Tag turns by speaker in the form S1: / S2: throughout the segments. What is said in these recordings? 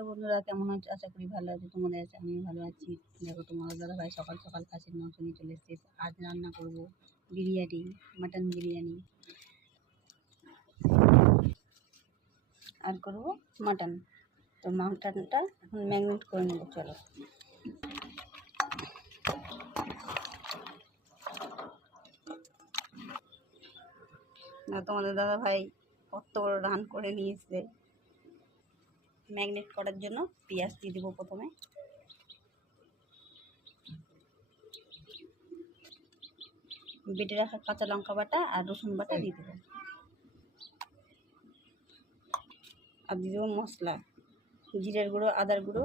S1: Hello বন্ধুরা, কেমন আছো? আশা করি ভালো আছো। তোমাদের আছে আমি ভালো আছি। দেখো তোমার দাদা ভাই সকাল সকাল খাসির মাংস নিয়ে চলে এসেছে। আজ রান্না করব বিরিয়ানি, মাটন বিরিয়ানি। আর করব মাটন। তো মাটনটা এখন ম্যাগনেট করে নেব, চলো। তোমাদের দাদা ভাই কত বড় রান করে নিয়েছে। ম্যাগনেট করার জন্য পেঁয়াজ দিয়ে দেবো প্রথমে। বেটে রাখা কাঁচা লঙ্কা বাটা আর রসুন বাটা দিয়ে দেবো। আর দিয়ে দেবো মশলা, জিরের গুঁড়ো, আদার গুঁড়ো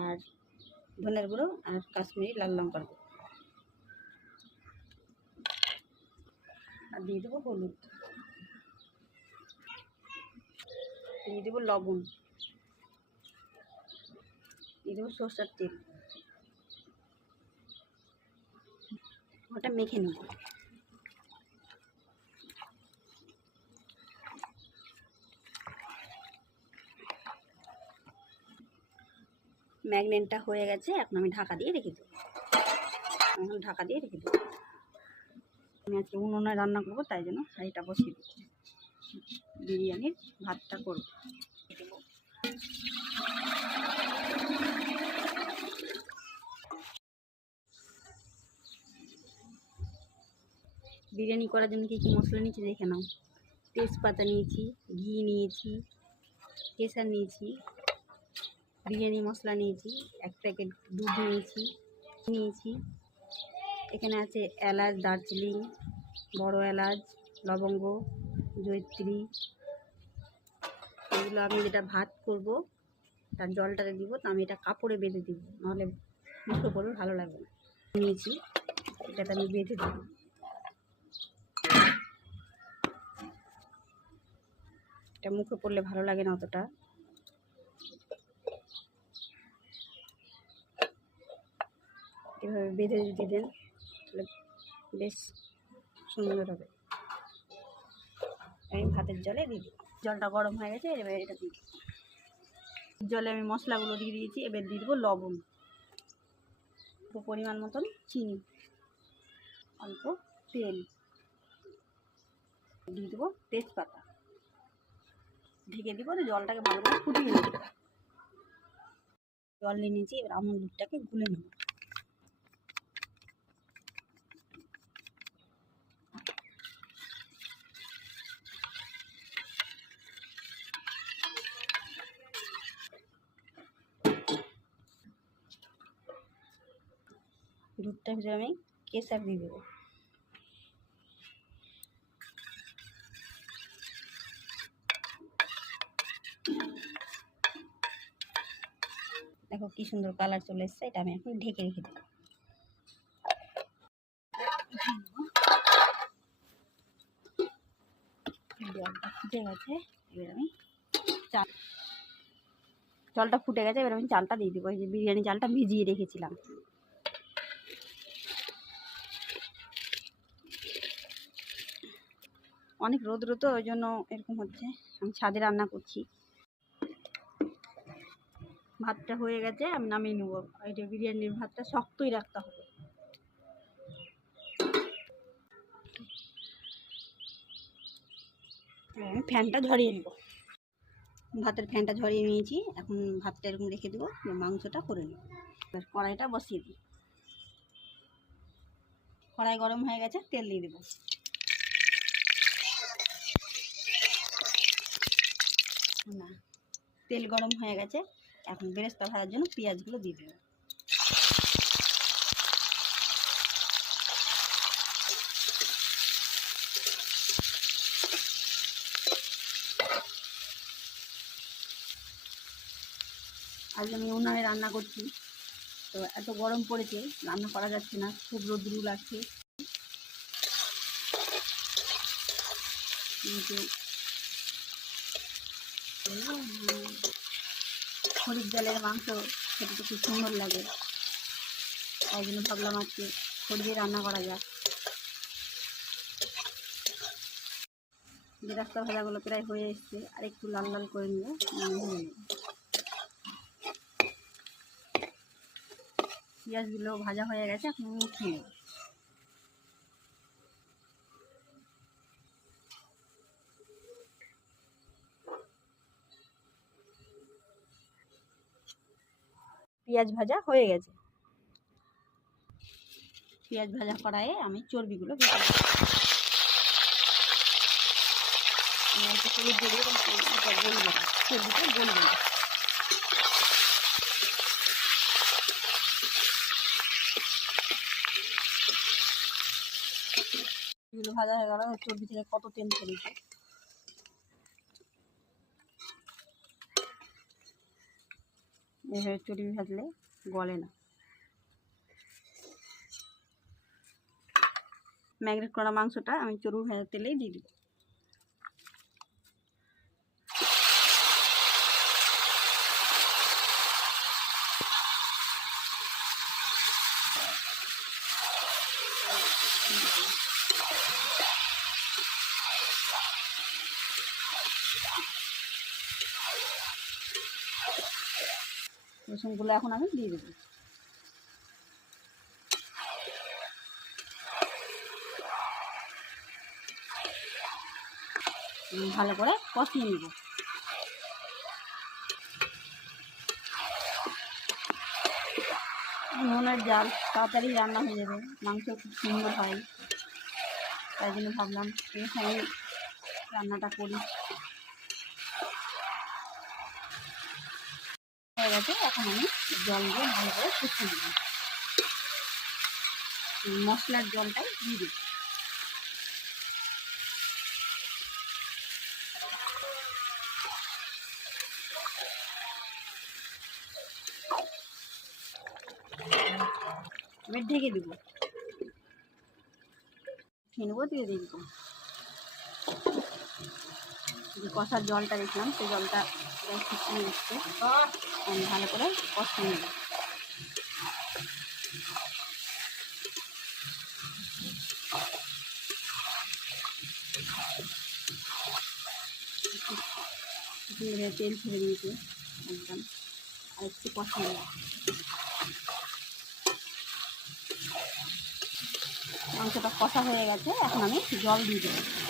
S1: আর ধনের গুঁড়ো আর কাশ্মীরি লাল লঙ্কার গুঁড়ো। আর দিয়ে দেবো হলুদ। দিয়ে দেবো লবণ। দিয়ে দেবো তেল। ওটা মেখে নেব। ম্যাগনেটটা হয়ে গেছে, এখন আমি ঢাকা দিয়ে রেখে দেবো। এখন ঢাকা দিয়ে রেখে দেবো। আমি আজকে উনুনে রান্না করব, তাই জন্য হাঁড়িটা বসিয়ে দেবো বিরিয়ানির ভাতটা করব। বিরিয়ানি করার জন্য কী কী মশলা নিয়েছি দেখে নাও। তেজপাতা নিয়েছি, ঘি নিয়েছি কেসার নিয়েছি, বিরিয়ানি মশলা নিয়েছি, এক প্যাকেট দুধ নিয়েছি নিয়েছি। এখানে আছে এলাচ দার্জিলিং বড় এলাচ, লবঙ্গ জৈত্রী এগুলো আমি যেটা ভাত করব, তার জলটাতে দিব, তো আমি এটা কাপড়ে বেঁধে দিব, নাহলে মুখে পড়বে, ভালো লাগবে না। নিয়েছি, এটাতে আমি বেঁধে দেবো। এটা মুখে পড়লে ভালো লাগে না অতটা। এভাবে বেঁধে যদি দেন, তাহলে বেশ সুন্দর হবে। আমি ভাতের জলে দিই জলটা গরম হয়ে গেছে, এবার এটা দিই জলে আমি মশলাগুলো দিয়ে দিয়েছি, এবার দিয়ে দেবো লবণ। পরিমাণ মতন চিনি। অল্প তেল। দিয়ে দেবো তেজপাতা। ঢেকে দিব তো জলটাকে ভালো করে ফুটিয়ে নেব জল নিয়ে নিয়েছি, এবার আমুল দুধটাকে গুলে নেব। দুধটা ভিতরে আমি কেসার দিয়ে দেবো। দেখো কি সুন্দর কালার চলে এসছে, এটা আমি এখন ঢেকে রেখে দেবো। জলটা ফুটে গেছে, এবার আমি চাল ফুটে গেছে, এবার আমি চালটা দিয়ে দেবো, এই যে বিরিয়ানি চালটা ভিজিয়ে রেখেছিলাম। অনেক রোদ রোদ ওই জন্য এরকম হচ্ছে। আমি ছাদে রান্না করছি। ভাতটা হয়ে গেছে, আমি নামিয়ে নেব। এটা বিরিয়ানির ভাতটা শক্তই রাখতে হবে। আমি ফ্যানটা ঝরিয়ে নেব। ভাতের ফ্যানটা ঝরিয়ে নিয়েছি, এখন ভাতটা এরকম রেখে দেবো মাংসটা করে নেব। এবার কড়াইটা বসিয়ে দিই। কড়াই গরম হয়ে গেছে, তেল দিয়ে দেবো। না, তেল গরম হয়ে গেছে। এখন বেরেস্তা ভাজার জন্য পেঁয়াজগুলো দিয়ে দেবো। আজ আমি উনানে রান্না করছি। তো এত গরম পড়েছে, রান্না করা যাচ্ছে না, খুব রোদ্রু লাগছে। কিন্তু হলুদ জলের মাংস, খেতে তো খুব সুন্দর লাগে। তাই জন্য ভাবলাম আজকে হলুদে দিয়ে রান্না করা যাক। বেরাস্তা ভাজাগুলো প্রায় হয়ে এসছে, আর একটু লাল লাল করে নিলে পেঁয়াজগুলো ভাজা হয়ে গেছে, এখন খেয়ে পেঁয়াজ ভাজা হয়ে গেছে। পেঁয়াজ ভাজা কড়াইয়ে আমি চর্বিগুলো ভেজে ভাজা হয়ে গেল চর্বি থেকে কত তেল ছেড়েছে? এভাবে চর্বি ভাজলে গলে না। ম্যাগনেট করা মাংসটা আমি চর্বি ভাজার তেলেই দিয়ে দিব। রসুনগুলো এখন আমি দিয়ে দেবো। ভালো করে কষিয়ে নিব। নুনের জাল, তাড়াতাড়ি রান্না হয়ে যাবে, মাংস খুব সুন্দর হয়। তাই জন্য ভাবলাম এখানে রান্নাটা করি। হয়ে গেছে, এখন আমি জল দিয়ে ভালো করে শুকিয়ে নেব। মশলার জলটাই দিয়ে আমি ঢেকে দিব। খেয়ে দিয়ে দিয়ে দিব। কষার জলটা দেখলাম, সেই জলটা ভালো করে কষিয়ে নেব। তেল ছেড়ে দিয়েছে একদম। আর একটু কষিয়ে নেব। মাংসটা কষা হয়ে গেছে, এখন আমি জল দিয়ে দেবো।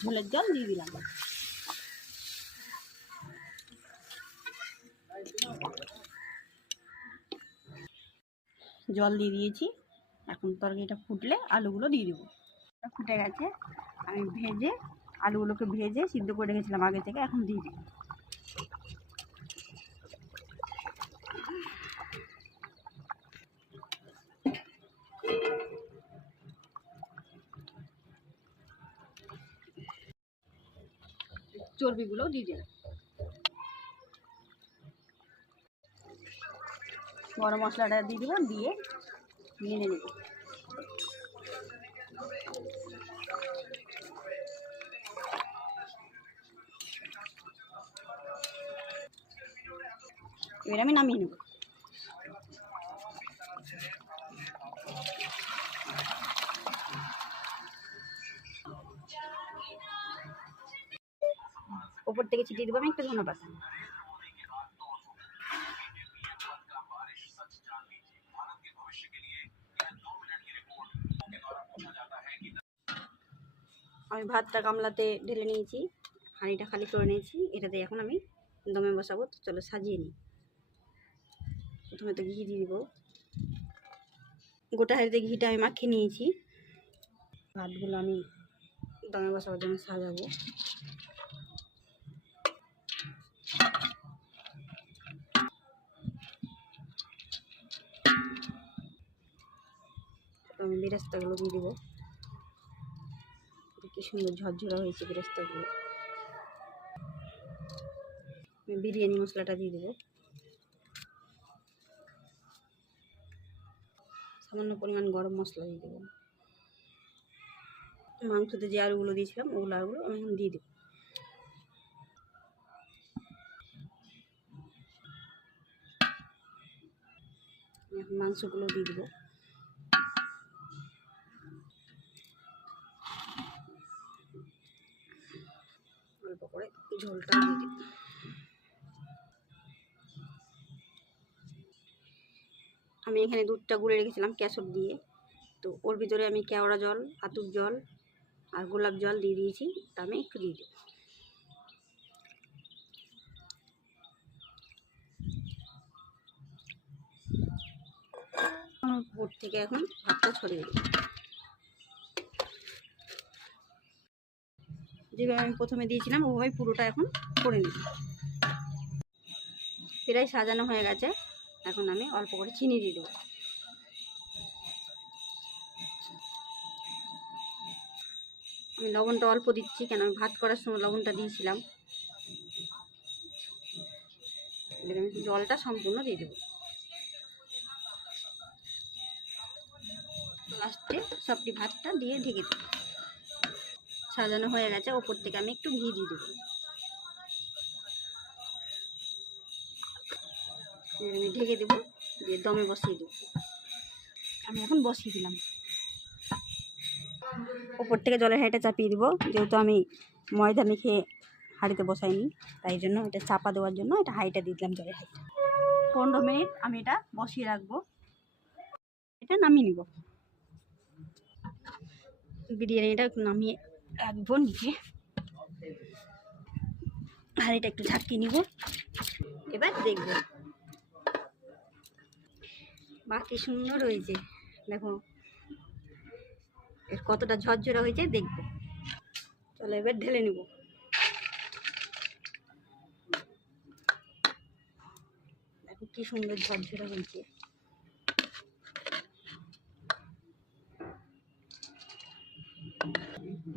S1: ঝোলের জল দিয়ে দিলাম। জল দিয়ে দিয়েছি। এখন তরকারিটা ফুটলে আলুগুলো দিয়ে দেবো। ফুটে গেছে। আমি ভেজে আলুগুলোকে ভেজে সিদ্ধ করে রেখেছিলাম আগে থেকে, এখন দিয়ে দিই। চর্বিগুলো দিয়ে দিলাম। গরম মশলাটা দিয়ে দেবো দিয়ে ভেজে নেব। এবার আমি নামিয়ে নেব। ছিটিয়ে দেবো আমি একটু ধন্যবাদ। আমি ভাতটা গামলাতে ঢেলে নিয়েছি, হাঁড়িটা খালি করে নিয়েছি এটাতে এখন আমি দমে বসাবো, তো চলো সাজিয়ে নিই। প্রথমে তো ঘি দিয়ে দিব। গোটা হাঁড়িতে ঘিটা আমি মাখিয়ে নিয়েছি। ভাতগুলো আমি দমে বসাবার জন্য সাজাবো। আমি বেরেস্তাগুলো দিয়ে দেবো। কি সুন্দর ঝরঝরা হয়েছে বেরেস্তাগুলো। বিরিয়ানি মশলাটা দিয়ে দেবো। সামান্য পরিমাণ গরম মশলা দিয়ে দেবো। মাংসতে যে আলুগুলো দিয়েছিলাম, ওগুলো আলুগুলো আমি এখন দিয়ে দেবো। মাংসগুলো দিয়ে দেবো। করে ঝোলটা দিয়ে দিই। আমি এখানে দুধটা গুলে রেখেছিলাম ক্যাসর দিয়ে। তো ওর ভিতরে আমি কেওড়া জল আতুর জল আর গোলাপ জল দিয়ে দিয়েছি। তা আমি একটু দিয়ে দেবো। থেকে এখন ভাতটা ছড়িয়ে দিই। যেভাবে আমি প্রথমে দিয়েছিলাম, ওভাবে পুরোটা এখন করে নিই প্রায় সাজানো হয়ে গেছে। এখন আমি অল্প করে চিনি দিয়ে দেবো। আমি লবণটা অল্প দিচ্ছি, কেন আমি ভাত করার সময় লবণটা দিয়েছিলাম। আমি জলটা সম্পূর্ণ দিয়ে দেবো। লাস্টে সবটি ভাতটা দিয়ে ঢেকে দেবো। সাজানো হয়ে গেছে, ওপর থেকে আমি একটু ঘি দিয়ে দেবো। আমি ঢেকে দেবো, দিয়ে দমে বসিয়ে দেবো। আমি এখন বসিয়ে দিলাম। ওপর থেকে জলের হাঁড়িটা চাপিয়ে দিব, যেহেতু আমি ময়দা মেখে হাঁড়িতে বসাইনি, তাই জন্য এটা চাপা দেওয়ার জন্য এটা হাঁড়িটা দিয়ে দিলাম জলের হাঁড়িটা। পনেরো মিনিট আমি এটা বসিয়ে রাখব। এটা নামিয়ে নিব। বিরিয়ানিটা নামিয়ে রাখব নিচে হাঁড়িটা একটু ঝাঁকিয়ে নিব। এবার দেখব। বাকি সুন্দর হয়েছে। দেখো, এর কতটা ঝরঝরা হয়েছে দেখব। চলো এবার ঢেলে নিব। দেখো কি সুন্দর ঝরঝরা হয়েছে।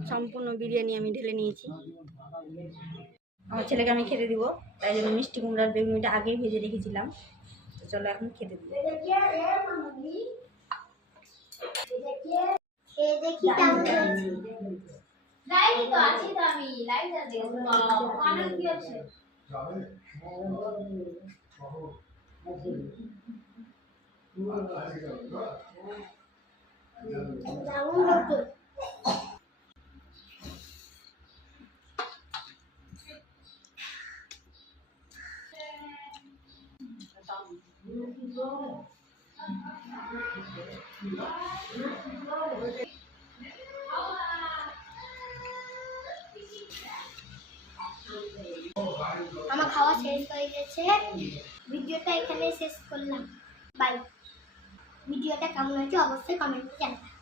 S1: সম্পূর্ণ বিরিয়ানি আমি ঢেলে নিয়েছি। আমার ছেলেকে আমি খেতে দিব, তাই জন্য মিষ্টি কুমড়ার বেগুনিটা আগেই ভেজে রেখেছিলাম। তো চলো এখন খেতে দিব
S2: আমার খাওয়া শেষ হয়ে গেছে। ভিডিওটা এখানে শেষ করলাম। বাই ভিডিওটা কেমন হয়েছে অবশ্যই কমেন্টে জানাবেন